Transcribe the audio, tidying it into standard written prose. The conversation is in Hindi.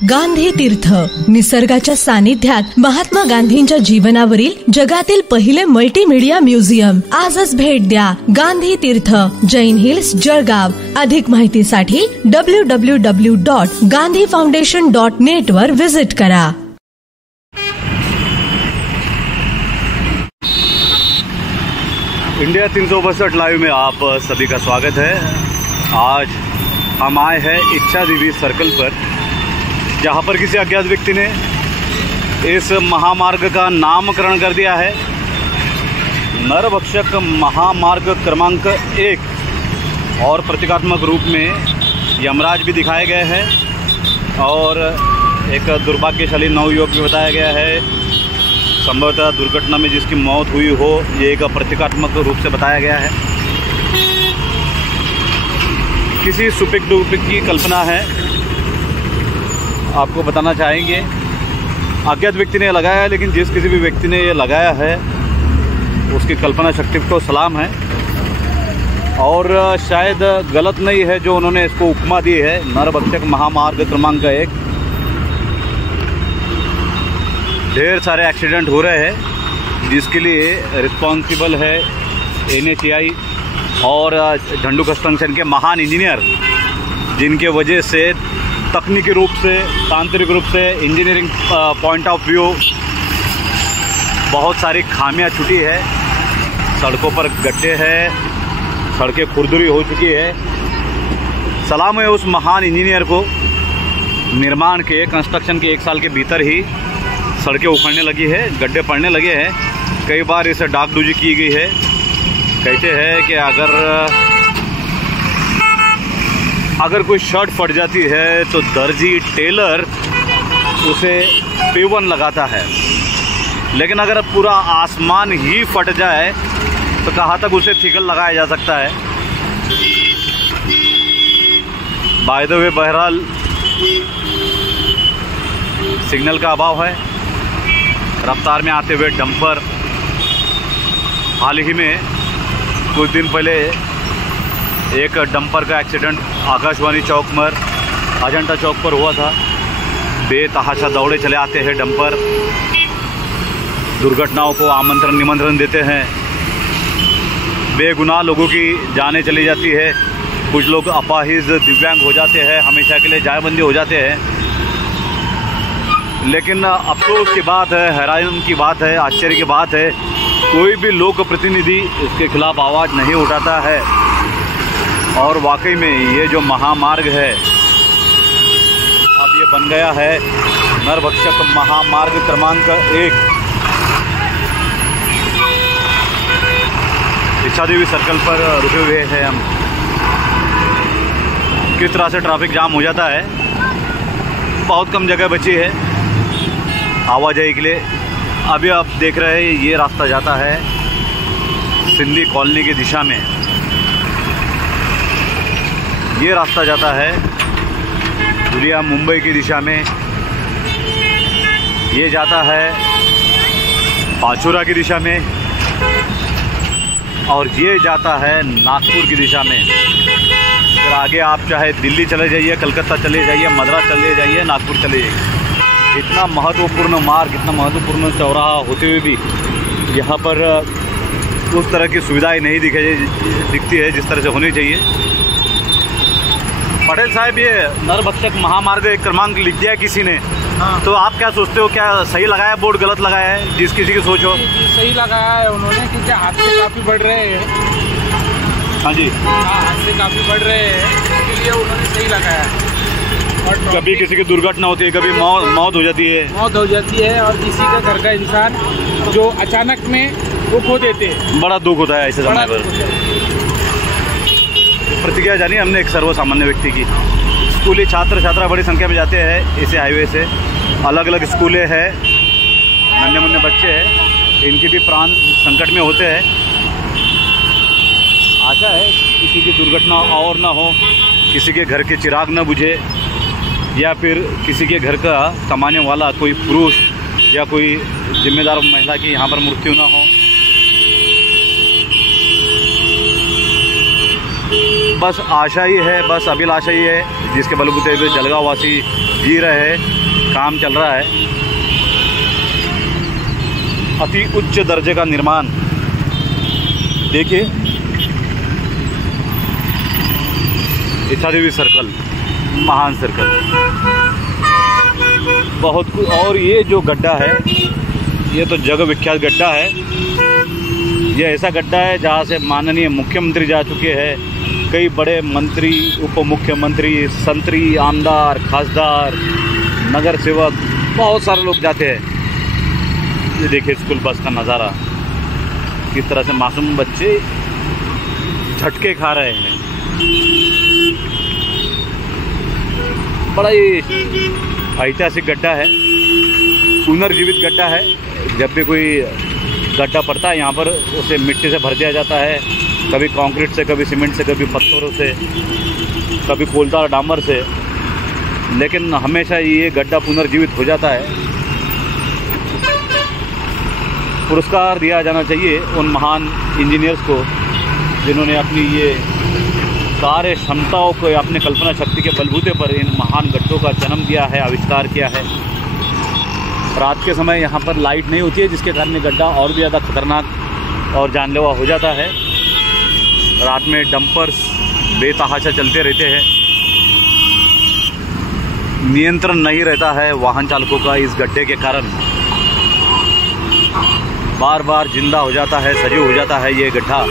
गांधी तीर्थ, निसर्गाच्या सानिध्यात महात्मा गांधींच्या जीवनावरील जगातील पहिले मल्टीमीडिया म्युझियम. आजच भेट द्या. गांधी तीर्थ, जैन हिल्स, जळगाव. अधिक माहितीसाठी www.gandhifoundation.net वर विजिट करा. इंडिया 362 लाइव में आप सभी का स्वागत है. आज हम आए हैं इच्छा देवी सर्कल पर, जहाँ पर किसी अज्ञात व्यक्ति ने इस महामार्ग का नामकरण कर दिया है. नरभक्षक महामार्ग क्रमांक 1 और प्रतीकात्मक रूप में यमराज भी दिखाए गए हैं और एक दुर्भाग्यशाली नवयुवक भी बताया गया है. संभवतः दुर्घटना में जिसकी मौत हुई हो, ये एक प्रतीकात्मक रूप से बताया गया है. किसी सुपिक डुपिक की कल्पना है, आपको बताना चाहेंगे. अज्ञात व्यक्ति ने लगाया है, लेकिन जिस किसी भी व्यक्ति ने ये लगाया है उसकी कल्पना शक्ति को सलाम है. और शायद गलत नहीं है जो उन्होंने इसको उपमा दी है, नरभक्षक महामार्ग क्रमांक 1. ढेर सारे एक्सीडेंट हो रहे हैं, जिसके लिए रिस्पॉन्सिबल है NHAI और झंडू कंस्ट्रक्शन के महान इंजीनियर, जिनके वजह से तकनीकी रूप से, तांत्रिक रूप से, इंजीनियरिंग पॉइंट ऑफ व्यू बहुत सारी खामियां छुटी है. सड़कों पर गड्ढे हैं, सड़कें खुरदुरी हो चुकी है. सलाम है उस महान इंजीनियर को. निर्माण के, कंस्ट्रक्शन के 1 साल के भीतर ही सड़कें उखड़ने लगी है, गड्ढे पड़ने लगे हैं. कई बार इसे डागडूजी की गई है. कहते हैं कि अगर कोई शर्ट फट जाती है तो दर्जी, टेलर उसे पेवन लगाता है, लेकिन अगर पूरा आसमान ही फट जाए तो कहाँ तक उसे थिगल लगाया जा सकता है. बाय द वे, बहरहाल सिग्नल का अभाव है. रफ्तार में आते हुए डंपर, हाल ही में कुछ दिन पहले एक डंपर का एक्सीडेंट आकाशवाणी चौक पर, अजंता चौक पर हुआ था. बेतहाशा दौड़े चले आते हैं डंपर, दुर्घटनाओं को आमंत्रण निमंत्रण देते हैं. बेगुनाह लोगों की जानें चली जाती है. कुछ लोग अपाहिज, दिव्यांग हो जाते हैं, हमेशा के लिए जायबंदी हो जाते हैं. लेकिन अफसोस की बात है, हैरानी की बात है, आश्चर्य की बात है, कोई भी लोक प्रतिनिधि इसके खिलाफ आवाज़ नहीं उठाता है. और वाकई में ये जो महामार्ग है, अब ये बन गया है नरभक्षक महामार्ग क्रमांक 1. इच्छा देवी सर्कल पर रुके हुए हैं हम. किस तरह से ट्रैफिक जाम हो जाता है. बहुत कम जगह बची है आवाजाही के लिए. अभी आप देख रहे हैं ये रास्ता जाता है सिंधी कॉलोनी की दिशा में. ये रास्ता जाता है दुरिया मुंबई की दिशा में. ये जाता है पाचोरा की दिशा में, और ये जाता है नागपुर की दिशा में. फिर आगे आप चाहे दिल्ली चले जाइए, कलकत्ता चले जाइए, मद्रास चले जाइए, नागपुर चले जाइए. इतना महत्वपूर्ण मार्ग, इतना महत्वपूर्ण चौराहा होते हुए भी यहाँ पर उस तरह की सुविधाएं नहीं दिखती है जिस तरह से होनी चाहिए. पटेल साहब, ये नरभक्षक महामार्ग क्रमांक लिख दिया है किसी ने. हाँ. तो आप क्या सोचते हो, क्या सही लगाया बोर्ड, गलत लगाया है? जिस किसी की सोच हो. सही लगाया है उन्होंने, क्योंकि हादसे काफ़ी बढ़ रहे हैं. हाँ जी, हादसे काफ़ी बढ़ रहे हैं, इसलिए उन्होंने सही लगाया है. और कभी किसी की दुर्घटना होती है, कभी मौत हो जाती है. और किसी का घर का इंसान जो अचानक में वो खो देते हैं. बड़ा दुख होता है ऐसे समय पर. प्रतिक्रिया जानी हमने एक सर्वसामान्य व्यक्ति की. स्कूली छात्र छात्रा बड़ी संख्या में जाते हैं इसे हाईवे से. अलग अलग स्कूलें हैं, नन्हे मुन्ने बच्चे हैं, इनके भी प्राण संकट में होते हैं. आशा है किसी की दुर्घटना और ना हो, किसी के घर के चिराग न बुझे, या फिर किसी के घर का कमाने वाला कोई पुरुष या कोई जिम्मेदार महिला की यहाँ पर मृत्यु ना हो. बस आशा ही है, बस अभिलाषा ही है जिसके बलबूते पे जलगांव वासी जी रहे हैं। काम चल रहा है, अति उच्च दर्जे का निर्माण। देखिए इच्छादेवी सर्कल, महान सर्कल, बहुत कुछ। और ये जो गड्ढा है ये तो जग विख्यात गड्ढा है। ये ऐसा गड्ढा है जहाँ से माननीय मुख्यमंत्री जा चुके हैं, कई बड़े मंत्री, उप मुख्यमंत्री, संतरी, आमदार, खासदार, नगर सेवक, बहुत सारे लोग जाते हैं। ये देखिए स्कूल बस का नज़ारा, किस तरह से मासूम बच्चे झटके खा रहे हैं। बड़ा ही ऐतिहासिक गड्ढा है, पुनर्जीवित गड्ढा है। जब भी कोई गड्ढा पड़ता है यहाँ पर उसे मिट्टी से भर दिया जाता है, कभी कंक्रीट से, कभी सीमेंट से, कभी पत्थरों से, कभी कोलतार डामर से, लेकिन हमेशा ये गड्ढा पुनर्जीवित हो जाता है। पुरस्कार दिया जाना चाहिए उन महान इंजीनियर्स को जिन्होंने अपनी ये कार्य क्षमताओं को, अपने कल्पना शक्ति के बलबूते पर इन महान गड्ढों का जन्म दिया है, आविष्कार किया है। रात के समय यहाँ पर लाइट नहीं होती है, जिसके कारण गड्ढा और भी ज़्यादा खतरनाक और जानलेवा हो जाता है। रात में डंपर्स बेतहाशा चलते रहते हैं, नियंत्रण नहीं रहता है वाहन चालकों का। इस गड्ढे के कारण बार बार जिंदा हो जाता है, सजीव हो जाता है ये गड्ढा।